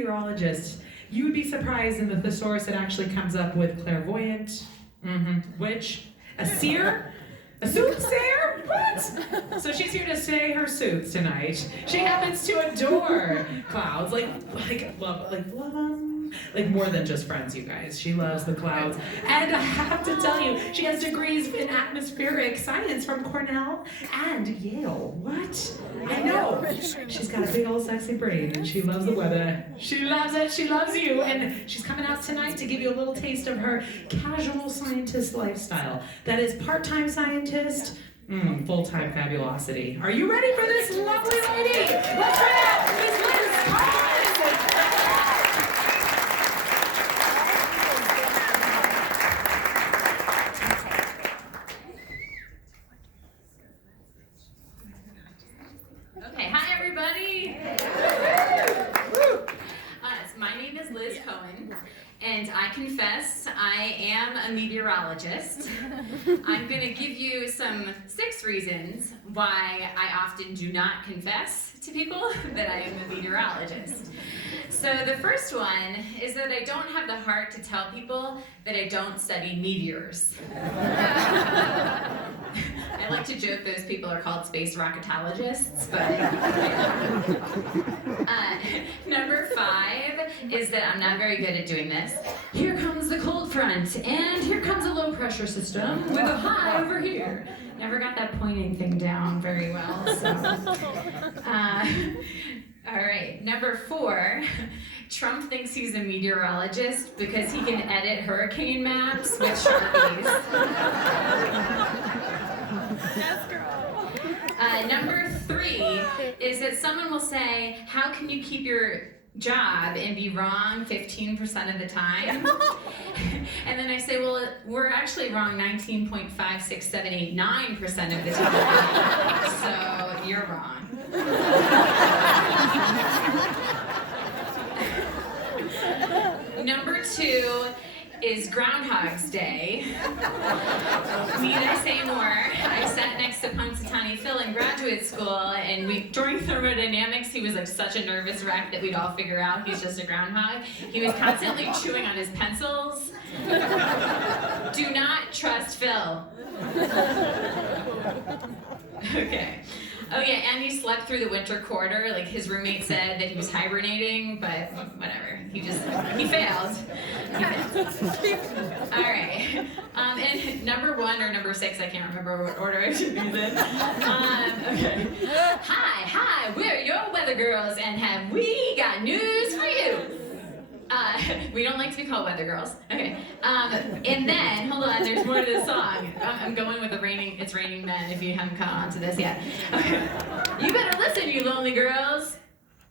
meteorologist. You would be surprised in the thesaurus it actually comes up with clairvoyant, witch, a seer, a soothsayer? What? So she's here to say her sooths tonight. She happens to adore clouds, love them. Like more than just friends, you guys. She loves the clouds. And I have to tell you, she has degrees in atmospheric science from Cornell and Yale. What? I know. She's got a big old sexy brain and she loves the weather. She loves it. She loves you. And she's coming out tonight to give you a little taste of her casual scientist lifestyle. That is part-time scientist, full-time fabulosity. Are you ready for this lovely lady? Let's bring out Miss Liz Cohen. My name is Liz Cohen, and I confess I am a meteorologist. I'm going to give you 6 reasons why I often do not confess to people that I am a meteorologist. So the first one is that I don't have the heart to tell people that I don't study meteors. I like to joke those people are called space rocketologists, but number 5 is that I'm not very good at doing this. Here comes the cold front, and here comes a low pressure system with a high over here. Never got that pointing thing down very well, so. All right, number 4, Trump thinks he's a meteorologist because he can edit hurricane maps with Sharpies. Yes, girl. Number 3 is that someone will say, how can you keep your job and be wrong 15% of the time? And then I say, well, we're actually wrong 19.56789% of the time, so you're wrong. Number 2 is Groundhog's Day. Need I say more? I sat next to Punxsutawney Phil in graduate school, and during thermodynamics, he was like such a nervous wreck that we'd all figure out he's just a groundhog. He was constantly chewing on his pencils. Do not trust Phil. Okay. Oh yeah, and he slept through the winter quarter. Like his roommate said that he was hibernating, but whatever. He failed. All right. And number 1 or number 6, I can't remember what order I should be in. Okay. Hi, we're your weather girls, and have we got news for you? We don't like to be called weather girls. Okay. And then, hold on, there's more to the song. I'm going with It's Raining Men, if you haven't caught on to this yet. Okay. You better listen, you lonely girls,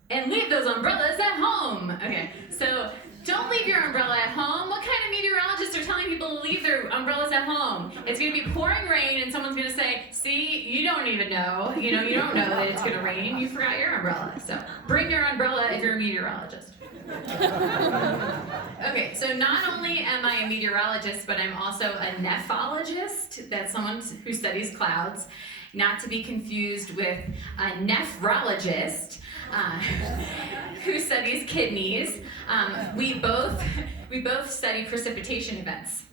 and leave those umbrellas at home. Okay, so don't leave your umbrella at home. What kind of meteorologists are telling people to leave their umbrellas at home? It's gonna be pouring rain, and someone's gonna say, see, you don't even know. You don't know that it's gonna rain. You forgot your umbrella. So bring your umbrella if you're a meteorologist. Okay, so not only am I a meteorologist, but I'm also a nephologist. That's someone who studies clouds, not to be confused with a nephrologist who studies kidneys. We both study precipitation events.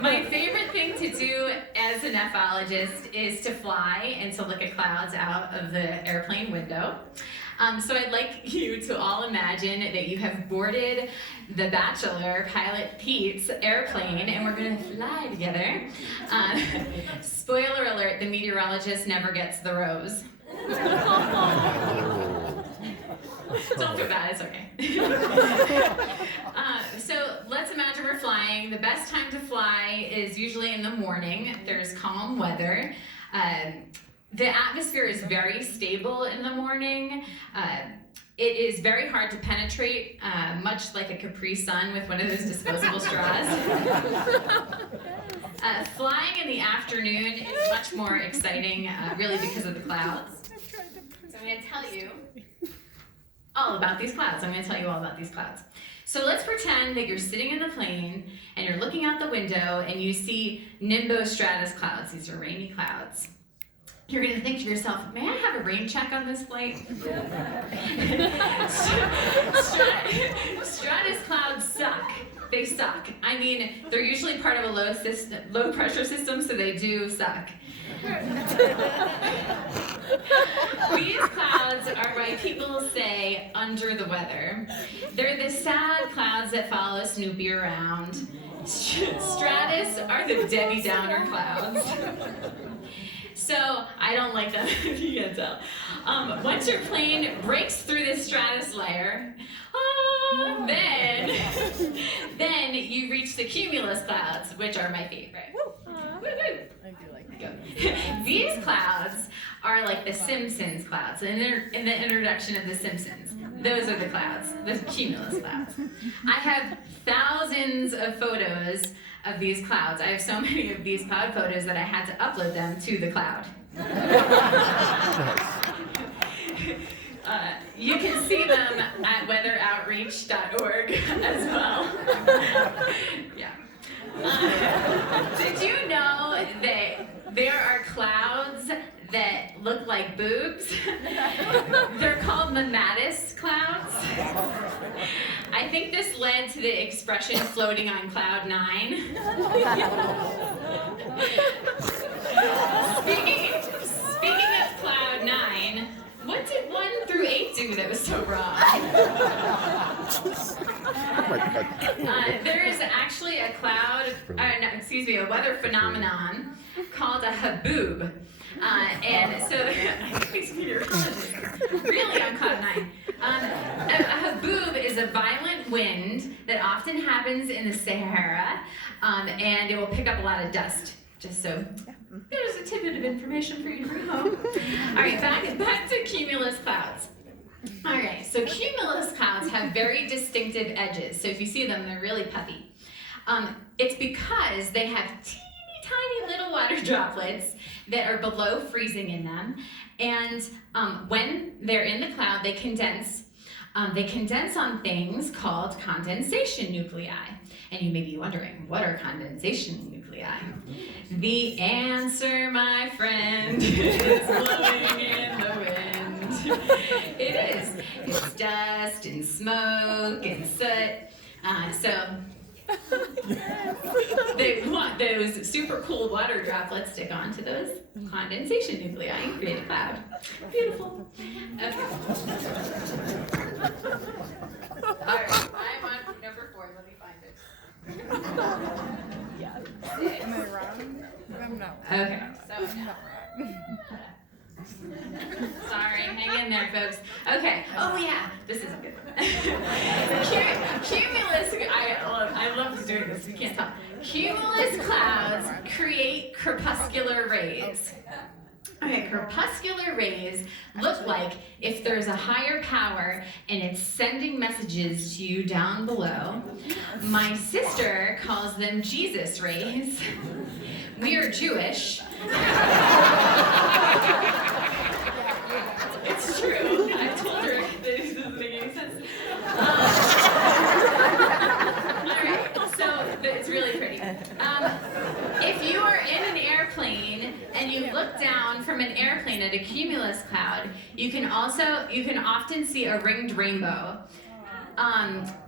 My favorite thing to do as a nephologist is to fly and to look at clouds out of the airplane window. So I'd like you to all imagine that you have boarded the Bachelor pilot Pete's airplane and we're going to fly together. Spoiler alert, the meteorologist never gets the rose. Don't feel bad, it's okay. So let's imagine we're flying. The best time to fly is usually in the morning. There's calm weather. The atmosphere is very stable in the morning. It is very hard to penetrate, much like a Capri Sun with one of those disposable straws. Flying in the afternoon is much more exciting, really because of the clouds. So I'm going to tell you all about these clouds. So let's pretend that you're sitting in the plane and you're looking out the window and you see nimbostratus clouds. These are rainy clouds. You're going to think to yourself, may I have a rain check on this flight? Stratus clouds suck. They suck. I mean, they're usually part of a low pressure system, so they do suck. These clouds are why people say under the weather. They're the sad clouds that follow Snoopy around. Stratus are the Debbie Downer clouds. So I don't like them, if you can tell. Once your plane breaks through this stratus layer, then you reach the cumulus clouds, which are my favorite. I do like Go. These clouds are like the Simpsons clouds. In the introduction of The Simpsons, those are the clouds, the cumulus clouds. I have thousands of photos of these clouds. I have so many of these cloud photos that I had to upload them to the cloud. You can see them at weatheroutreach.org as well. Yeah. Did you know that there are clouds that look like boobs? They're called mammatus clouds. I think this led to the expression floating on cloud 9. Speaking of cloud 9, what did 1 through 8 do that was so wrong? There is actually a a weather phenomenon called a haboob. And so, really on cloud 9. A haboob is a violent wind that often happens in the Sahara, and it will pick up a lot of dust. Just so there's a tidbit of information for you to bring home. All right, back to cumulus clouds. All right, so cumulus clouds have very distinctive edges. So if you see them, they're really puffy. It's because they have teeny tiny little water droplets that are below freezing in them. And when they're in the cloud, they condense. They condense on things called condensation nuclei. And you may be wondering, what are condensation nuclei? The answer, my friend, is blowing in the wind. It is. It's dust and smoke and soot. They want those super cool water droplets stick onto those condensation nuclei and create a cloud. Beautiful. Okay. All right, I'm on number 4. Let me find it. Yeah. Am I wrong? I'm not. Okay, so I'm not wrong. sorry, hang in there, folks. Okay. Oh yeah, this is a good one. Cumulus. I love doing this. You can't tell. Cumulus clouds create crepuscular rays. Okay, crepuscular rays look like if there's a higher power and it's sending messages to you down below. My sister calls them Jesus rays. We are Jewish. It's true. I told her that this doesn't make any sense. Alright, so it's really pretty. If you are in an airplane and you look down from an airplane at a cumulus cloud, you can often see a ringed rainbow.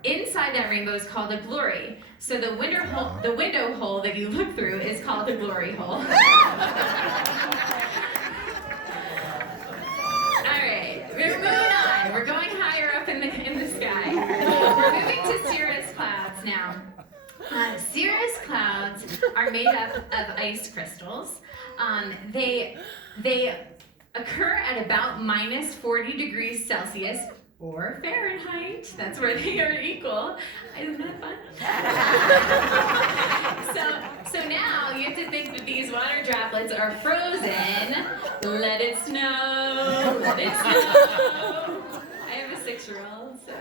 Inside that rainbow is called a glory. So the window hole that you look through is called the glory hole. We're moving on. We're going higher up in the sky. We're moving to cirrus clouds now. Cirrus clouds are made up of ice crystals. They occur at about minus 40 degrees Celsius or Fahrenheit. That's where they are equal. Isn't that fun? So now you have to think that these water droplets are frozen. Let it snow. Let it snow. I have a 6-year-old, so.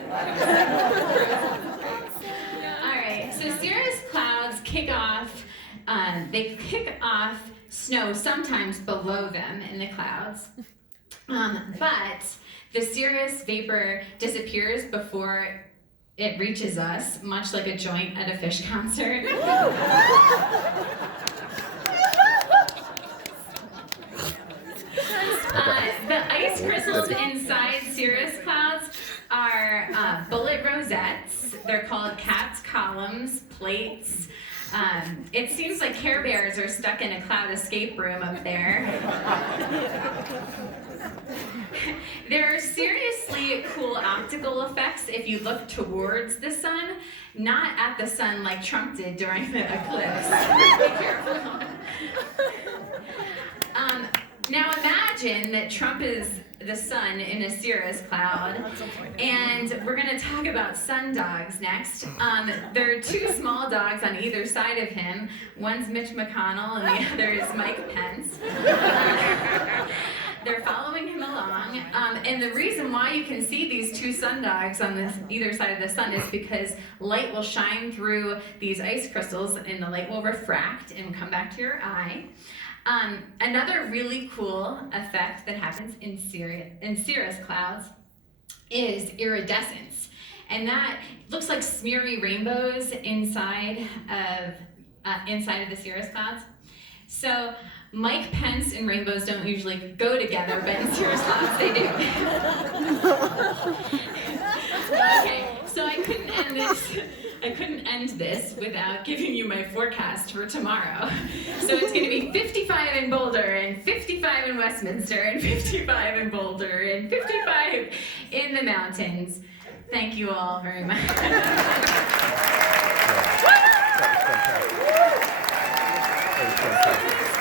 All right. So cirrus clouds kick off. They kick off snow sometimes below them in the clouds, but the cirrus vapor disappears before it reaches us, much like a joint at a fish concert. The ice crystals inside cirrus clouds are bullet rosettes. They're called cat's columns, plates. It seems like Care Bears are stuck in a cloud escape room up there. There are seriously cool optical effects if you look towards the sun, not at the sun like Trump did during the eclipse. Be careful. Now imagine that Trump is the sun in a cirrus cloud, and we're going to talk about sun dogs next. There are two small dogs on either side of him. One's Mitch McConnell and the other is Mike Pence. They're following him along, and the reason why you can see these two sun dogs on either side of the sun is because light will shine through these ice crystals, and the light will refract and come back to your eye. Another really cool effect that happens in cirrus clouds is iridescence, and that looks like smeary rainbows inside of the cirrus clouds. So Mike Pence and rainbows don't usually go together, but in cirrus clouds they do. Okay, so I couldn't end this without giving you my forecast for tomorrow. So it's going to be 55 in Boulder, and 55 in Westminster, and 55 in Boulder, and 55 in the mountains. Thank you all very much. That was fantastic.